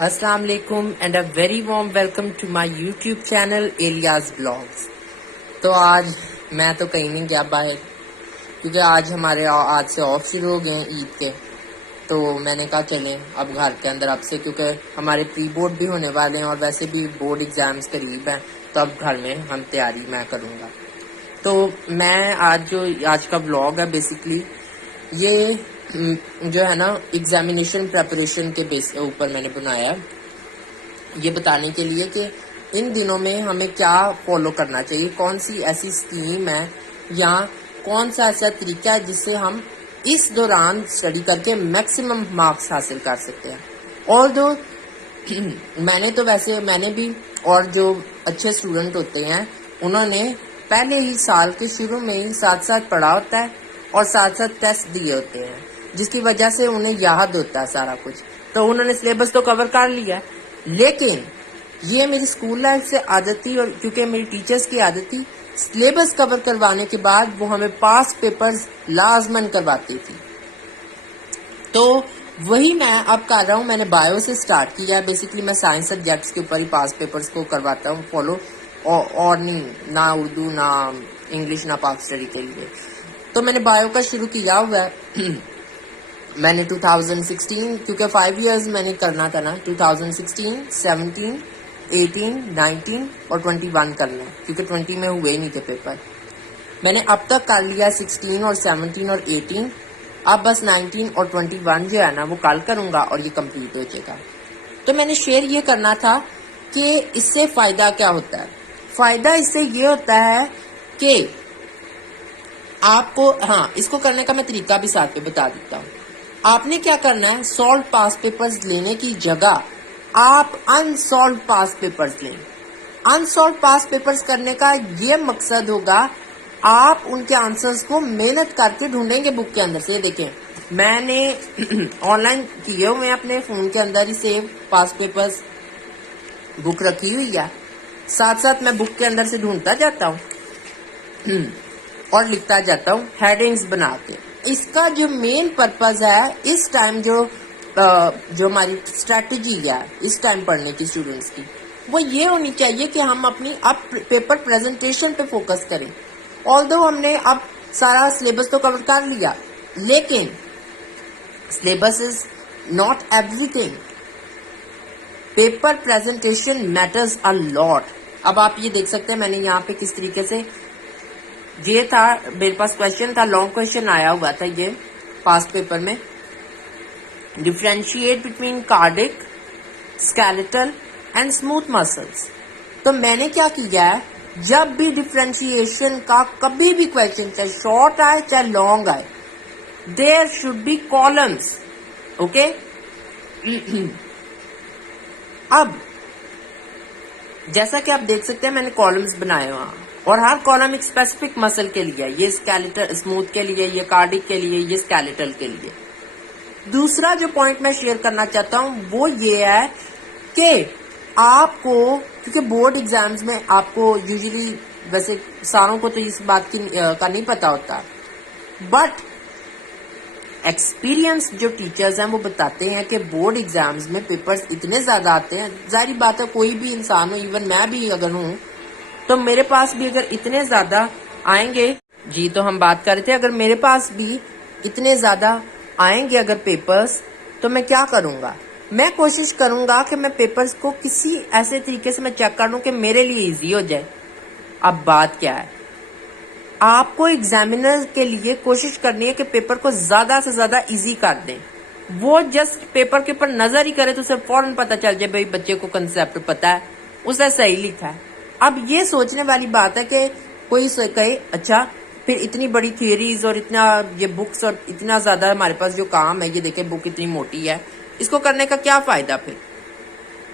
अस्सलाम वालेकुम and a very warm welcome to my YouTube channel Aliya's blogs. तो आज मैं तो कहीं नहीं गया बाहर, क्योंकि आज से ऑफ शुरू हो गए हैं ईद के। तो मैंने कहा चलें अब घर के अंदर अब से, क्योंकि हमारे प्री बोर्ड भी होने वाले हैं और वैसे भी बोर्ड एग्जाम्स करीब हैं, तो अब घर में हम तैयारी मैं करूँगा। तो मैं आज का ब्लॉग है बेसिकली ये जो है ना एग्जामिनेशन प्रेपरेशन के बेस ऊपर मैंने बनाया, ये बताने के लिए कि इन दिनों में हमें क्या फॉलो करना चाहिए, कौन सी ऐसी स्कीम है या कौन सा ऐसा तरीका है जिससे हम इस दौरान स्टडी करके मैक्सिमम मार्क्स हासिल कर सकते हैं। और जो मैंने भी और जो अच्छे स्टूडेंट होते हैं उन्होंने पहले ही साल के शुरू में ही साथ साथ पढ़ा होता है और साथ साथ टेस्ट दिए होते हैं, जिसकी वजह से उन्हें याद होता है सारा कुछ। तो उन्होंने सिलेबस तो कवर कर लिया है, लेकिन ये मेरी स्कूल लाइफ से आदत थी, और क्योंकि मेरी टीचर्स की आदत थी, सिलेबस कवर करवाने के बाद वो हमें पास पेपर्स लाजमन करवाती थी। तो वही मैं अब कर रहा हूँ। मैंने बायो से स्टार्ट किया है। बेसिकली मैं साइंस सब्जेक्ट्स के ऊपर ही पास पेपर्स को करवाता हूँ फॉलो, और नहीं ना उर्दू ना इंग्लिश ना पाक स्टडी के लिए। तो मैंने बायो का शुरू किया हुआ है मैंने 2016, क्योंकि 5 इयर्स मैंने करना था ना, 2016, 17, 18, 19 और 21 करना, क्योंकि 20 में हुए ही नहीं थे पेपर। मैंने अब तक कर लिया 16 और 17 और 18। अब बस 19 और 21 जो है ना वो कल करूँगा और ये कंप्लीट हो जाएगा। तो मैंने शेयर ये करना था कि इससे फ़ायदा क्या होता है। फ़ायदा इससे ये होता है कि आपको, हाँ, इसको करने का मैं तरीका भी साथ पे बता देता हूँ। आपने क्या करना है, सॉल्व पास पेपर्स लेने की जगह आप अनसॉल्व पास पेपर्स लें। अनसॉल्व पास पेपर्स करने का ये मकसद होगा, आप उनके आंसर्स को मेहनत करके ढूंढेंगे बुक के अंदर से। देखें, मैंने ऑनलाइन किए हुए हैं, अपने फ़ोन के अंदर ही सेव पास पेपर्स बुक रखी हुई है, साथ साथ मैं बुक के अंदर से ढूंढता जाता हूँ और लिखता जाता हूँ हेडिंग्स बना के। इसका जो मेन पर्पज है इस टाइम, जो हमारी स्ट्रेटजी है इस टाइम पढ़ने की स्टूडेंट्स की, वो ये होनी चाहिए कि हम अपनी अब पेपर प्रेजेंटेशन पे फोकस करें। ऑल्दो हमने अब सारा सिलेबस तो कवर कर लिया, लेकिन syllabus is not everything. Paper presentation matters a lot. अब आप ये देख सकते हैं मैंने यहाँ पे किस तरीके से, ये था मेरे पास क्वेश्चन था, लॉन्ग क्वेश्चन आया हुआ था ये पास्ट पेपर में, differentiate between cardiac, skeletal and smooth muscles. तो मैंने क्या किया है, जब भी डिफरेंशिएशन का कभी भी क्वेश्चन, चाहे शॉर्ट आए चाहे लॉन्ग आए, there should be columns. Okay, अब जैसा कि आप देख सकते हैं मैंने कॉलम्स बनाए हुए हैं, और हर कॉलम एक स्पेसिफिक मसल के लिए है। ये स्केलेटल स्मूथ के लिए, ये कार्डिक के लिए, ये स्केलेटल के लिए। दूसरा जो पॉइंट मैं शेयर करना चाहता हूं वो ये है कि आपको, क्योंकि बोर्ड एग्जाम्स में आपको यूजुअली, वैसे सारों को तो इस बात का नहीं पता होता, बट एक्सपीरियंस जो टीचर्स हैं वो बताते हैं कि बोर्ड एग्जाम्स में पेपर्स इतने ज्यादा आते हैं। जाहिर बात है, कोई भी इंसान हो, इवन मैं भी अगर हूँ, तो मेरे पास भी अगर इतने ज्यादा आएंगे, जी तो हम बात कर रहे थे, अगर मेरे पास भी इतने ज्यादा आएंगे अगर पेपर्स, तो मैं क्या करूँगा, मैं कोशिश करूँगा कि मैं पेपर्स को किसी ऐसे तरीके से मैं चेक कर लूँ कि मेरे लिए ईजी हो जाए। अब बात क्या है, आपको एग्जामिनर के लिए कोशिश करनी है कि पेपर को ज्यादा से ज्यादा इजी कर दें। वो जस्ट पेपर के ऊपर नजर ही करे तो उसे फौरन पता चल जाए भाई बच्चे को कंसेप्ट पता है, उसने सही लिखा है। अब ये सोचने वाली बात है कि कोई कहे अच्छा फिर इतनी बड़ी थियरीज और इतना ये बुक्स और इतना ज्यादा हमारे पास जो काम है, ये देखे बुक इतनी मोटी है, इसको करने का क्या फायदा। फिर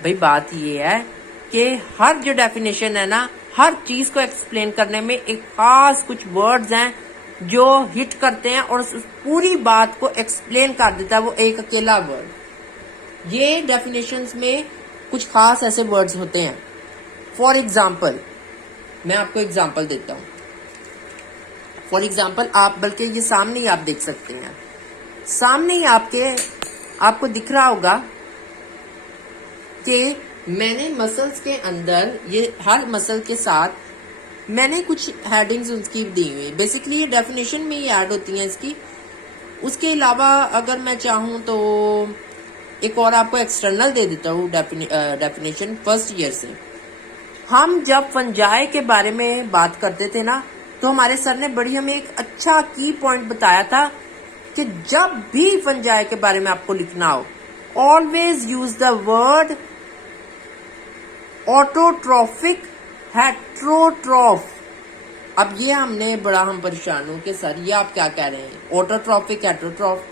भाई बात ये है कि हर जो डेफिनेशन है ना, हर चीज को एक्सप्लेन करने में एक खास कुछ वर्ड्स हैं जो हिट करते हैं और उस पूरी बात को एक्सप्लेन कर देता है वो एक अकेला वर्ड। ये डेफिनेशंस में कुछ खास ऐसे वर्ड्स होते हैं। फॉर एग्जाम्पल, मैं आपको एग्जाम्पल देता हूँ। फॉर एग्जाम्पल, आप बल्कि ये सामने ही आप देख सकते हैं, सामने ही आपको दिख रहा होगा कि मैंने मसल्स के अंदर ये हर मसल के साथ मैंने कुछ हेडिंग्स उसकी दी हुई। बेसिकली ये डेफिनेशन में ही ऐड होती हैं इसकी। उसके अलावा अगर मैं चाहूँ तो एक और आपको एक्सटर्नल दे देता हूँ डेफिनेशन फर्स्ट ईयर से। हम जब फंजाई के बारे में बात करते थे ना, तो हमारे सर ने बड़ी हमें एक अच्छा की पॉइंट बताया था कि जब भी फंजाई के बारे में आपको लिखना हो, always use the word autotrophic heterotroph. अब ये हमने बड़ा हम परेशान हो कि सर ये आप क्या कह रहे हैं, autotrophic heterotroph,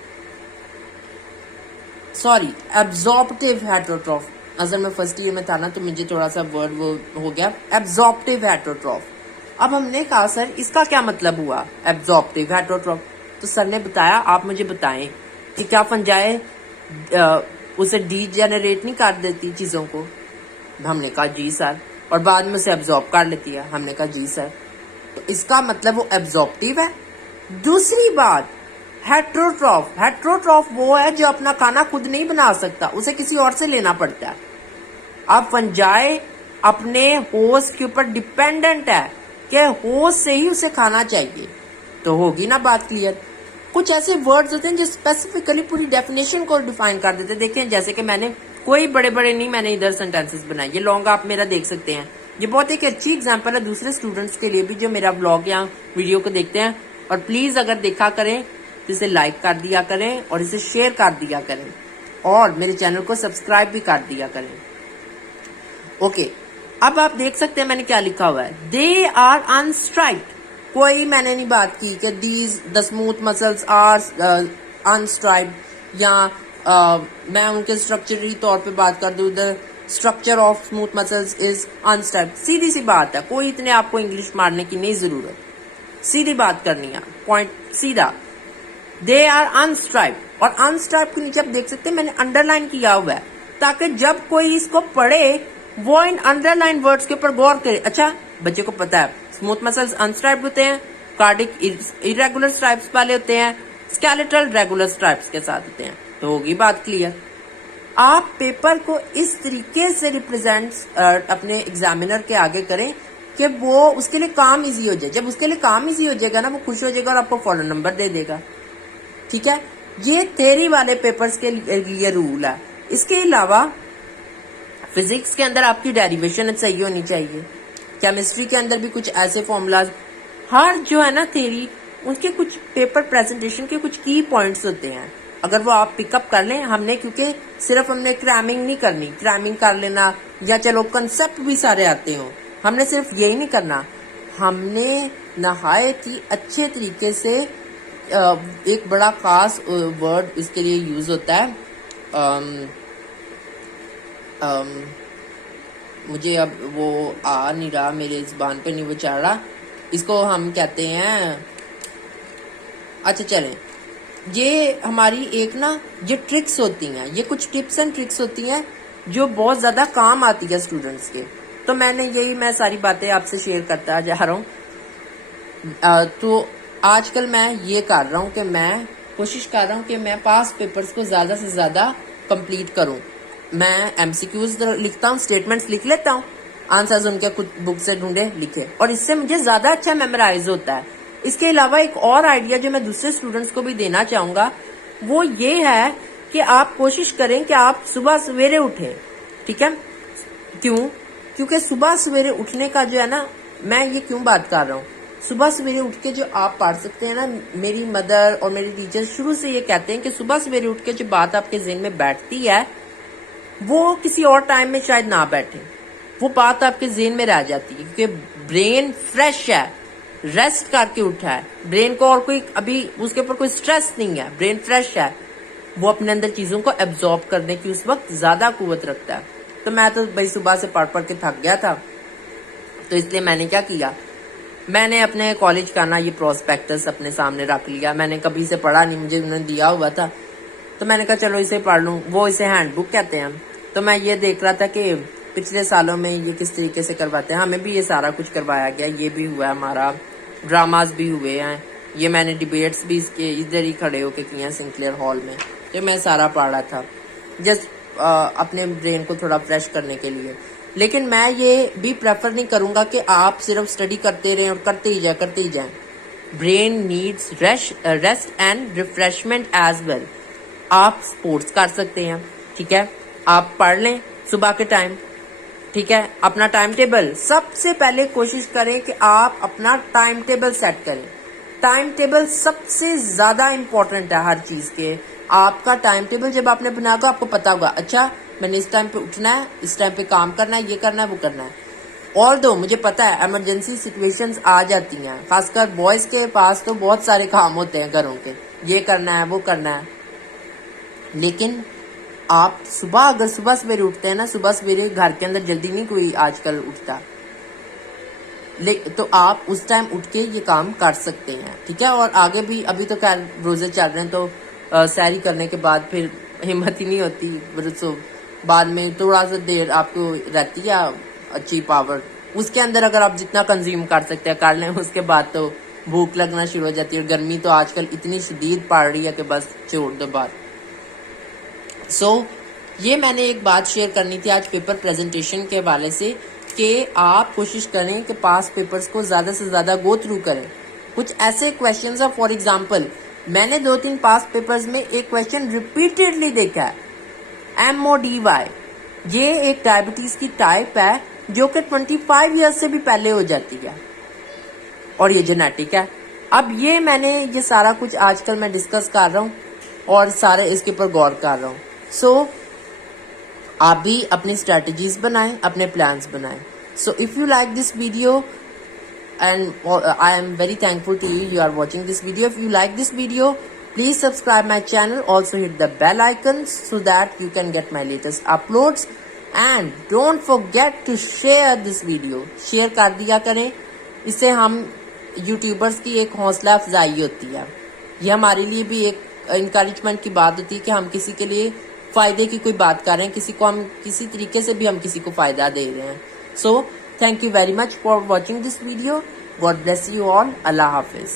sorry absorptive heterotroph. अगर मैं फर्स्ट ईयर में था ना तो मुझे थोड़ा सा वर्ड वो हो गया, एब्जॉर्प्टिव हेट्रोट्रॉफ। अब हमने कहा सर इसका क्या मतलब हुआ एब्जॉर्प्टिव हेट्रोट्रॉफ, तो सर ने बताया आप मुझे बताएं कि क्या फंजाई उसे डीजेनरेट नहीं कर देती चीजों को। हमने कहा जी सर, और बाद में उसे एब्जॉर्ब कर लेती है। हमने कहा जी सर, तो इसका मतलब वो एब्जॉर्प्टिव है। दूसरी बात, हेट्रोट्रॉफ, हेट्रोट्रॉफ वो है जो अपना खाना खुद नहीं बना सकता, उसे किसी और से लेना पड़ता है। अब फंजाई अपने होस्ट के ऊपर डिपेंडेंट है कि होस्ट से ही उसे खाना चाहिए, तो होगी ना बात क्लियर। कुछ ऐसे वर्ड्स होते हैं जो स्पेसिफिकली पूरी डेफिनेशन को डिफाइन कर देते हैं। देखें जैसे कि मैंने कोई बड़े बड़े नहीं, मैंने इधर सेंटेंसेस बनाए, ये लॉन्ग आप मेरा देख सकते हैं। ये बहुत एक अच्छी एग्जांपल है दूसरे स्टूडेंट्स के लिए भी जो मेरा ब्लॉग या वीडियो को देखते हैं। और प्लीज अगर देखा करें तो इसे लाइक कर दिया करें और इसे शेयर कर दिया करें और मेरे चैनल को सब्सक्राइब भी कर दिया करें। ओके, अब आप देख सकते हैं मैंने क्या लिखा हुआ है, दे आर अनस्ट्राइप्ड। कोई मैंने नहीं बात की कि these the smooth muscles are unstriped, या मैं उनके स्ट्रक्चरली तौर पे बात कर दूं, the structure of smooth muscles is unstriped. सीधी सी बात है, कोई इतने आपको इंग्लिश मारने की नहीं जरूरत, सीधी बात करनी है, पॉइंट सीधा। दे आर अनस्ट्राइप्ड, और अनस्ट्राइप्ड के नीचे आप देख सकते हैं मैंने अंडरलाइन किया हुआ है, ताकि जब कोई इसको पढ़े वो इन अंडरलाइन वर्ड्स के ऊपर गौर करे। अच्छा, बच्चे को पता है स्मूथ मसल्स अनस्ट्राइप्ड होते हैं, कार्डिक इरेगुलर स्ट्राइप्स वाले होते हैं, स्केलेटल रेगुलर स्ट्राइप्स के साथ होते हैं, तो होगी बात क्लियर। आप पेपर को इस तरीके से रिप्रेजेंट अपने एग्जामिनर के आगे करें कि वो उसके लिए काम इजी हो जाए। जब उसके लिए काम इजी हो जाएगा ना, वो खुश हो जाएगा और आपको फौरन नंबर दे देगा। ठीक है, ये थ्योरी वाले पेपर्स के लिए रूल है। इसके अलावा फिजिक्स के अंदर आपकी डेरिवेशन सही होनी चाहिए, केमिस्ट्री के अंदर भी कुछ ऐसे फॉर्मूलाज, हर जो है ना थ्योरी, उसके कुछ पेपर प्रेजेंटेशन के कुछ की पॉइंट्स होते हैं, अगर वो आप पिकअप कर लें। हमने क्योंकि सिर्फ हमने क्रैमिंग नहीं करनी, क्रैमिंग कर लेना या चलो कंसेप्ट भी सारे आते हो, हमने सिर्फ यही नहीं करना, हमने नहायत ही अच्छे तरीके से एक बड़ा खास वर्ड इसके लिए यूज होता है, मुझे अब वो आ नहीं रहा, मेरे जुबान पे नहीं वो चढ़ रहा, इसको हम कहते हैं, अच्छा चलें, ये हमारी एक ना ये ट्रिक्स होती हैं, ये कुछ टिप्स एंड ट्रिक्स होती हैं जो बहुत ज्यादा काम आती है स्टूडेंट्स के। तो मैं सारी बातें आपसे शेयर करता जा रहा हूँ। तो आजकल मैं ये कर रहा हूँ कि मैं कोशिश कर रहा हूँ कि मैं पास पेपर्स को ज्यादा से ज्यादा कंप्लीट करूँ। मैं एमसीक्यूज लिखता हूँ, स्टेटमेंट्स लिख लेता हूँ, आंसर्स उनके कुछ बुक से ढूंढे लिखे, और इससे मुझे ज्यादा अच्छा मेमोराइज होता है। इसके अलावा एक और आइडिया जो मैं दूसरे स्टूडेंट्स को भी देना चाहूंगा वो ये है कि आप कोशिश करें कि आप सुबह सवेरे उठें। ठीक है, क्योंकि सुबह सवेरे उठने का जो है ना, मैं ये क्यों बात कर रहा हूँ, सुबह सवेरे उठ के जो आप पढ़ सकते हैं ना, मेरी मदर और मेरे टीचर शुरू से ये कहते हैं कि सुबह सवेरे उठ के जो बात आपके ज़हन में बैठती है वो किसी और टाइम में शायद ना बैठे, वो बात आपके ज़हन में रह जाती है, क्योंकि ब्रेन फ्रेश है, रेस्ट करके उठा है, ब्रेन को और कोई अभी उसके ऊपर कोई स्ट्रेस नहीं है, ब्रेन फ्रेश है, वो अपने अंदर चीजों को एब्जॉर्ब करने की उस वक्त ज्यादा कुव्वत रखता है। तो मैं तो भाई सुबह से पढ़ के थक गया था, तो इसलिए मैंने क्या किया, मैंने अपने कॉलेज का ना ये प्रोस्पेक्टस अपने सामने रख लिया। मैंने कभी इसे पढ़ा नहीं, मुझे उन्होंने दिया हुआ था, तो मैंने कहा चलो इसे पढ़ लूँ। वो इसे हैंडबुक कहते हैं। तो मैं ये देख रहा था कि पिछले सालों में ये किस तरीके से करवाते हैं, हमें भी ये सारा कुछ करवाया गया, ये भी हुआ हमारा, ड्रामाज भी हुए हैं, ये मैंने डिबेट्स भी इसके इधर ही खड़े होके किए हैं सिंक्लेयर हॉल में, तो मैं सारा पढ़ रहा था। जस्ट अपने ब्रेन को थोड़ा फ्रेश करने के लिए। लेकिन मैं ये भी प्रेफर नहीं करूंगा कि आप सिर्फ स्टडी करते रहें और करते ही जाएं। Brain needs rest and refreshment as well. आप स्पोर्ट्स कर सकते हैं, ठीक है, आप पढ़ लें सुबह के टाइम, ठीक है। अपना टाइम टेबल, सबसे पहले कोशिश करें कि आप अपना टाइम टेबल सेट करें। टाइम टेबल सबसे ज्यादा इंपॉर्टेंट है हर चीज के। आपका टाइम टेबल जब आपने बनाया होगा, आपको पता होगा अच्छा मैंने इस टाइम पे उठना है, इस टाइम पे काम करना है, ये करना है, वो करना है। ऑल्दो मुझे पता है इमरजेंसी सिचुएशंस आ जाती हैं, खासकर बॉयज के पास तो बहुत सारे काम होते हैं घरों के, ये करना है, वो करना है। लेकिन आप सुबह, अगर सुबह सवेरे उठते हैं ना, सुबह सवेरे घर के अंदर जल्दी नहीं कोई आजकल उठता, तो आप उस टाइम उठ के ये काम कर सकते हैं, ठीक है। और आगे भी, अभी तो खैर रोजे चल रहे हैं, तो सैरी करने के बाद फिर हिम्मत ही नहीं होती, तो बाद में थोड़ा सा देर आपको रहती है अच्छी पावर, उसके अंदर अगर आप जितना कंज्यूम कर सकते हैं कर लें, उसके बाद तो भूख लगना शुरू हो जाती है। और गर्मी तो आजकल इतनी शदीद पड़ रही है कि बस छोड़ दो बात। ये मैंने एक बात शेयर करनी थी आज पेपर प्रेजेंटेशन के हवाले से, कि आप कोशिश करें कि पास पेपर्स को ज्यादा से ज्यादा गो थ्रू करें। कुछ ऐसे क्वेश्चंस है, फॉर एग्जांपल मैंने 2-3 पास पेपर्स में एक क्वेश्चन रिपीटेडली देखा है, MODY। ये एक डायबिटीज की टाइप है जो कि 25 ईयर्स से भी पहले हो जाती है और ये जेनेटिक है। अब ये मैंने ये सारा कुछ आजकल मैं डिस्कस कर रहा हूँ और सारे इसके ऊपर गौर कर रहा हूँ। आप भी अपनी स्ट्रेटजीज बनाएं, अपने प्लान्स बनाएं। If you like this video, and I am very thankful to you are watching this video. If you like this video, please subscribe my channel, also hit the bell icon so that you can get my latest uploads, and don't forget to share this video. share कर दिया करें, इससे हम YouTubers की एक हौसला अफजाई होती है। ये हमारे लिए भी एक इंकरेजमेंट की बात होती है कि हम किसी के लिए फायदे की कोई बात कर रहे हैं, किसी को हम किसी तरीके से भी हम किसी को फायदा दे रहे हैं। Thank you very much for watching this video. God bless you all. Allah Hafiz.